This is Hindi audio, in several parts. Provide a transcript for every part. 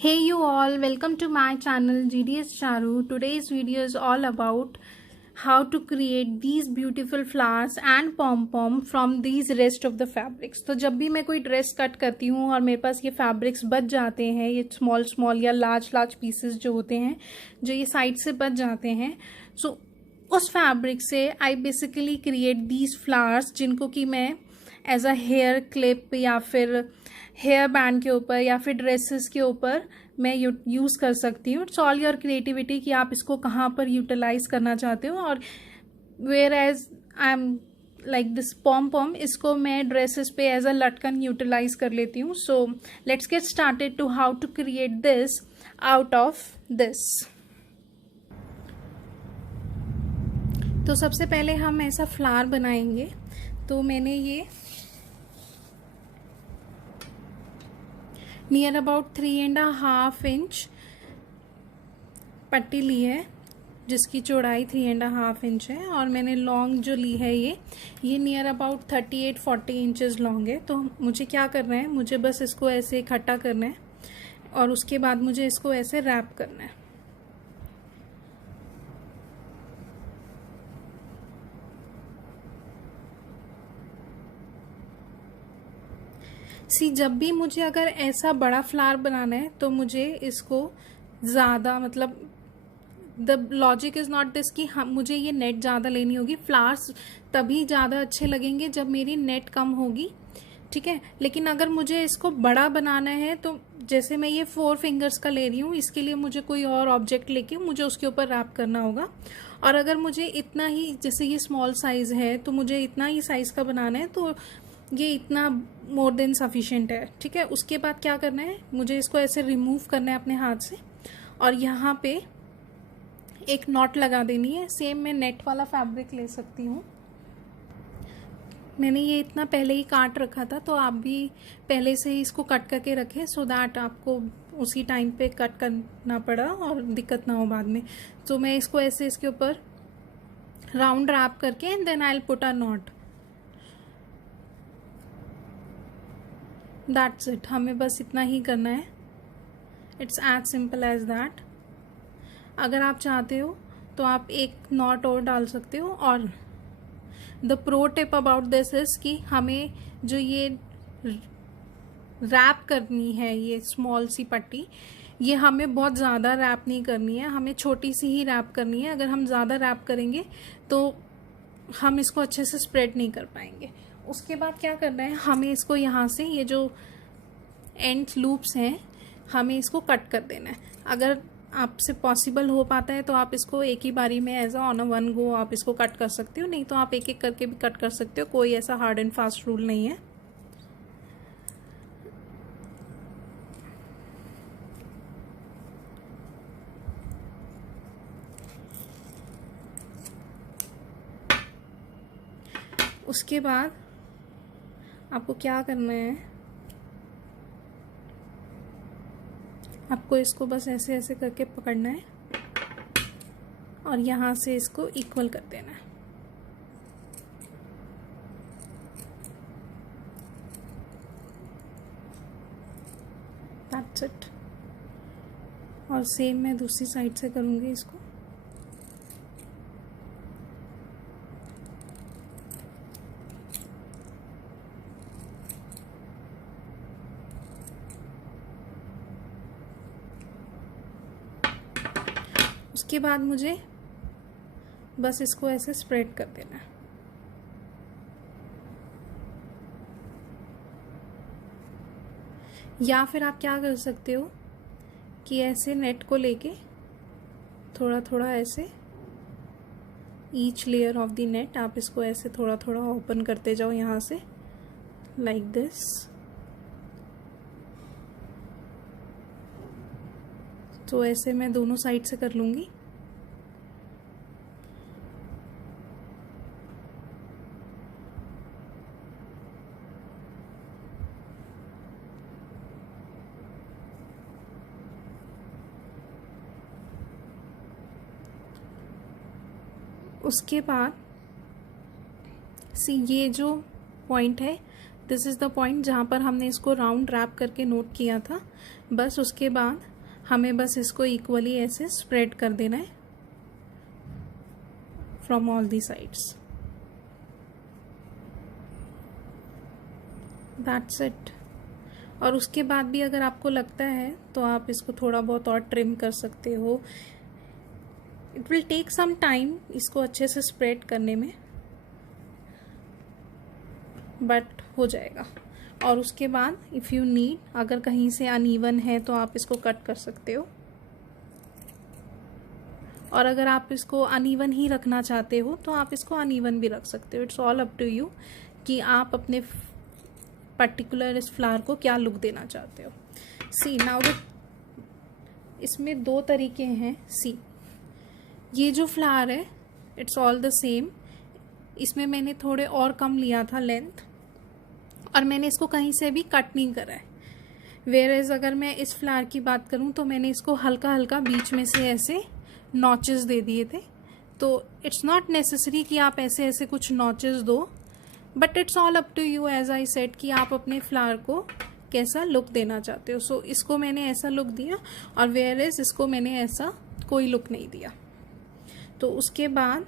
Hey you all, welcome to my channel GDS Charu. Today's video is all about how to create these beautiful flowers and pom-pom from these rest of the fabrics. तो जब भी मैं कोई ड्रेस कट करती हूँ और मेरे पास ये फैब्रिक्स बच जाते हैं, ये स्मॉल स्मॉल या लार्ज पीसेस जो होते हैं, जो ये साइड से बच जाते हैं, सो उस फैब्रिक से I basically create these flowers जिनको कि मैं एज अ हेयर क्लिप या फिर हेयर बैंड के ऊपर या फिर ड्रेसेस के ऊपर मैं यूज़ कर सकती हूँ. इट्स ऑल योर क्रिएटिविटी कि आप इसको कहाँ पर यूटिलाइज करना चाहते हो. और whereas I am like this pom pom, इसको मैं ड्रेसेस पे एज अ लटकन यूटिलाइज कर लेती हूँ. So let's get started to how to create this out of this. तो सबसे पहले हम ऐसा फ्लावर बनाएंगे. तो मैंने ये नियर अबाउट 3.5 इंच पट्टी ली है, जिसकी चौड़ाई 3.5 इंच है. और मैंने लॉन्ग जो ली है ये नियर अबाउट 38-40 इंचेस लॉन्ग है. तो मुझे क्या करना है, मुझे बस इसको ऐसे इकट्ठा करना है और उसके बाद मुझे इसको ऐसे रैप करना है. जब भी मुझे अगर ऐसा बड़ा फ्लावर बनाना है तो मुझे इसको ज़्यादा, मतलब the logic is not this कि हम मुझे ये नेट ज़्यादा लेनी होगी. फ्लावर्स तभी ज़्यादा अच्छे लगेंगे जब मेरी नेट कम होगी, ठीक है. लेकिन अगर मुझे इसको बड़ा बनाना है तो जैसे मैं ये 4 फिंगर्स का ले रही हूँ, इसके लिए मुझे कोई और ऑब्जेक्ट लेके मुझे उसके ऊपर रैप करना होगा. और अगर मुझे इतना ही, जैसे ये स्मॉल साइज़ है तो मुझे इतना ही साइज़ का बनाना है, तो ये इतना मोर देन सफिशिएंट है, ठीक है. उसके बाद क्या करना है, मुझे इसको ऐसे रिमूव करना है अपने हाथ से और यहाँ पे एक नॉट लगा देनी है. सेम मैं नेट वाला फैब्रिक ले सकती हूँ. मैंने ये इतना पहले ही काट रखा था, तो आप भी पहले से ही इसको कट करके रखें सो दैट आपको उसी टाइम पे कट करना पड़ा और दिक्कत ना हो बाद में. तो मैं इसको ऐसे इसके ऊपर राउंड रैप करके and then I will put a knot. That's it. हमें बस इतना ही करना है. It's as simple as that. अगर आप चाहते हो तो आप एक नॉट और डाल सकते हो. और the pro tip about this is कि हमें जो ये रैप करनी है, ये स्मॉल सी पट्टी, ये हमें बहुत ज़्यादा रैप नहीं करनी है, हमें छोटी सी ही रैप करनी है. अगर हम ज़्यादा रैप करेंगे तो हम इसको अच्छे से स्प्रेड नहीं कर पाएंगे. उसके बाद क्या करना है, हमें इसको यहाँ से ये जो एंड लूप्स हैं हमें इसको कट कर देना है. अगर आपसे पॉसिबल हो पाता है तो आप इसको एक ही बारी में as on a one go आप इसको कट कर सकते हो, नहीं तो आप एक एक करके भी कट कर सकते हो. कोई ऐसा हार्ड एंड फास्ट रूल नहीं है. उसके बाद आपको क्या करना है, आपको इसको बस ऐसे ऐसे करके पकड़ना है और यहाँ से इसको इक्वल कर देना है. That's it. और सेम मैं दूसरी साइड से करूँगी इसको. उसके बाद मुझे बस इसको ऐसे स्प्रेड कर देना है. या फिर आप क्या कर सकते हो कि ऐसे नेट को लेके थोड़ा थोड़ा ऐसे each layer of the net आप इसको ऐसे थोड़ा थोड़ा ओपन करते जाओ यहाँ से, लाइक दिस. तो ऐसे मैं दोनों साइड से कर लूँगी. उसके बाद ये जो पॉइंट है दिस इज़ द पॉइंट जहाँ पर हमने इसको राउंड रैप करके नोट किया था। बस उसके बाद हमें बस इसको इक्वली ऐसे स्प्रेड कर देना है from all the sides. That's it. और उसके बाद भी अगर आपको लगता है तो आप इसको थोड़ा बहुत और ट्रिम कर सकते हो। It will take some time इसको अच्छे से स्प्रेड करने में, बट हो जाएगा। और उसके बाद इफ़ यू नीड, अगर कहीं से अनइवन है तो आप इसको कट कर सकते हो। और अगर आप इसको अनइवन ही रखना चाहते हो तो आप इसको अनइवन भी रख सकते हो। It's all up to you कि आप अपने पर्टिकुलर इस फ्लावर को क्या लुक देना चाहते हो। सी नाउ इसमें दो तरीके हैं। सी ये जो फ्लावर है इट्स ऑल द सेम। इसमें मैंने थोड़े और कम लिया था लेंथ, और मैंने इसको कहीं से भी कट नहीं करा है। वेयरएज अगर मैं इस फ्लावर की बात करूं तो मैंने इसको हल्का हल्का बीच में से ऐसे नॉचेस दे दिए थे। तो इट्स नॉट नेसेसरी कि आप ऐसे ऐसे कुछ नॉचेस दो, but it's all up to you as I said कि आप अपने फ्लावर को कैसा लुक देना चाहते हो। सो इसको मैंने ऐसा लुक दिया, और वेयरएज इसको मैंने ऐसा कोई लुक नहीं दिया। तो उसके बाद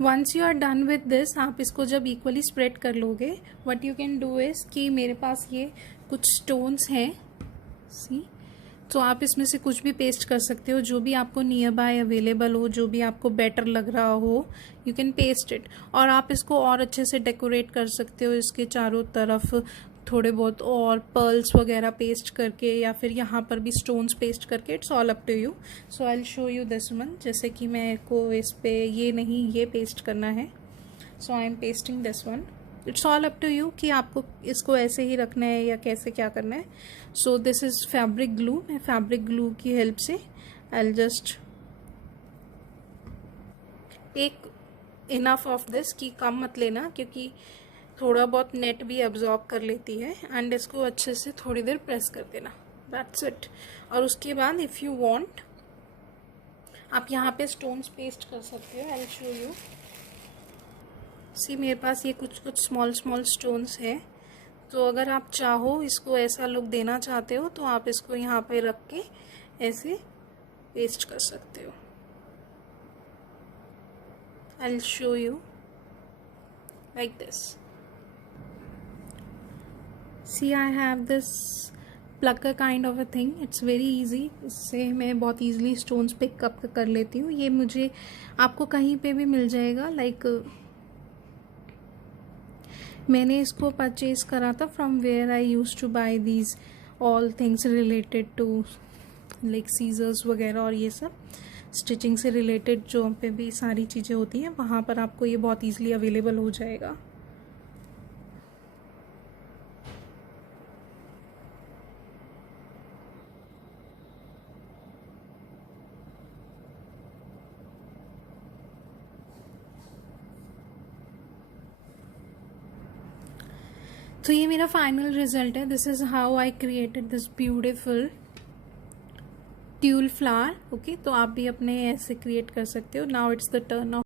once you are done with this, आप इसको जब इक्वली स्प्रेड कर लोगे, what you can do is कि मेरे पास ये कुछ स्टोन्स हैं, सी, तो आप इसमें से कुछ भी पेस्ट कर सकते हो, जो भी आपको नियर बाय अवेलेबल हो, जो भी आपको बेटर लग रहा हो, यू कैन पेस्ट इट। और आप इसको और अच्छे से डेकोरेट कर सकते हो, इसके चारों तरफ थोड़े बहुत और पर्ल्स वगैरह पेस्ट करके, या फिर यहाँ पर भी स्टोन्स पेस्ट करके। It's all up to you. So I will show you this one. जैसे कि मेरे को इस पे ये नहीं, ये पेस्ट करना है, so I am pasting this one. It's all up to you कि आपको इसको ऐसे ही रखना है या कैसे क्या करना है। So this is fabric glue. मैं फैब्रिक ग्लू की हेल्प से I will just take enough of this, कि कम मत लेना क्योंकि थोड़ा बहुत नेट भी अब्जॉर्ब कर लेती है। एंड इसको अच्छे से थोड़ी देर प्रेस कर देना। That's it. और उसके बाद इफ़ यू वांट, आप यहाँ पे स्टोन्स पेस्ट कर सकते हो। I will show you. See मेरे पास ये कुछ कुछ स्मॉल स्मॉल स्टोन्स है। तो अगर आप चाहो, इसको ऐसा लुक देना चाहते हो, तो आप इसको यहाँ पे रख के ऐसे पेस्ट कर सकते हो। I will show you like this. See, I have this plucker kind of a thing. It's very easy. इससे मैं बहुत easily stones pick up कर लेती हूँ। ये मुझे आपको कहीं पे भी मिल जाएगा। Like मैंने इसको परचेज करा था from where I used to buy these all things related to like scissors वगैरह, और ये सब स्टिचिंग से रिलेटेड जो पे भी सारी चीज़ें होती हैं, वहाँ पर आपको ये बहुत ईजिली अवेलेबल हो जाएगा। तो ये मेरा फाइनल रिजल्ट है। This is how I created this beautiful tulle flower. Okay, तो आप भी अपने ऐसे क्रिएट कर सकते हो। Now it's the turn of